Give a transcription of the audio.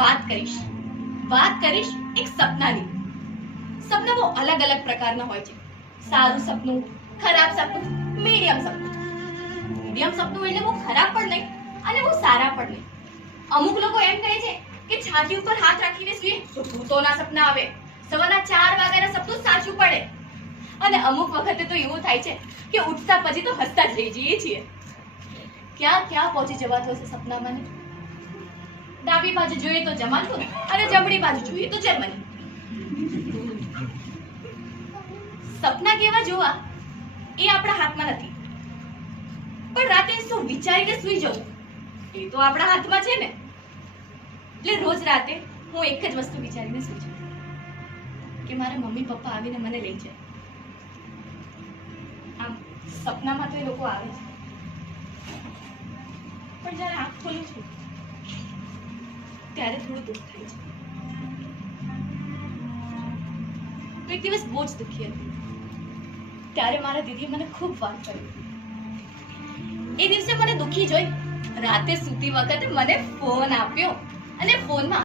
વાત કરીશ એક સપનાની. સપના બહુ અલગ અલગ પ્રકારના હોય છે. સારું સપનું, ખરાબ સપનું, મીડિયમ સપનું. મીડિયમ સપનું એટલે બહુ ખરાબ પણ નહીં અને બહુ સારા પણ નહીં. અમુક લોકો એમ કહે છે કે છાતી ઉપર હાથ રાખીને સૂઈએ તો ભૂતોના સપના આવે, સવારના 4 વાગ્યાના સપનું સાચું પડે. અને અમુક વખતે તો એવું થાય છે કે ઉઠતા પછી તો હસતા જ રહી જઈએ છીએ. ક્યાં પહોંચી જવાતું હશે સપનામાં ને? ડાબી બાજુ જોઈએ તો જમાલપુર અને જમણી બાજુ જોઈએ તો જર્મની. સપના કેવા જોવા એ આપણા હાથમાં નથી, પણ રાતે શું વિચારીને સૂઈ જવું એ તો આપણા હાથમાં છે ને. એટલે રોજ રાતે હું એક જ વસ્તુ વિચારીને સૂઈ જાઉં કે મારા મમ્મી પપ્પા આવીને મને લઈ જાય. આમ સપનામાં તો એ લોકો આવે છે, પણ જ્યારે આંખ ખોલું છું ત્યારે થોડું દુઃખ થાય છે. તો એક દિવસ બહુ જ દુઃખી હતી. ત્યારે મારા દીદીએ મને ખૂબ વાત કરી. એ દિવસે મને દુઃખી જોઈ રાતે સૂતી વખતે મને ફોન આપ્યો અને ફોનમાં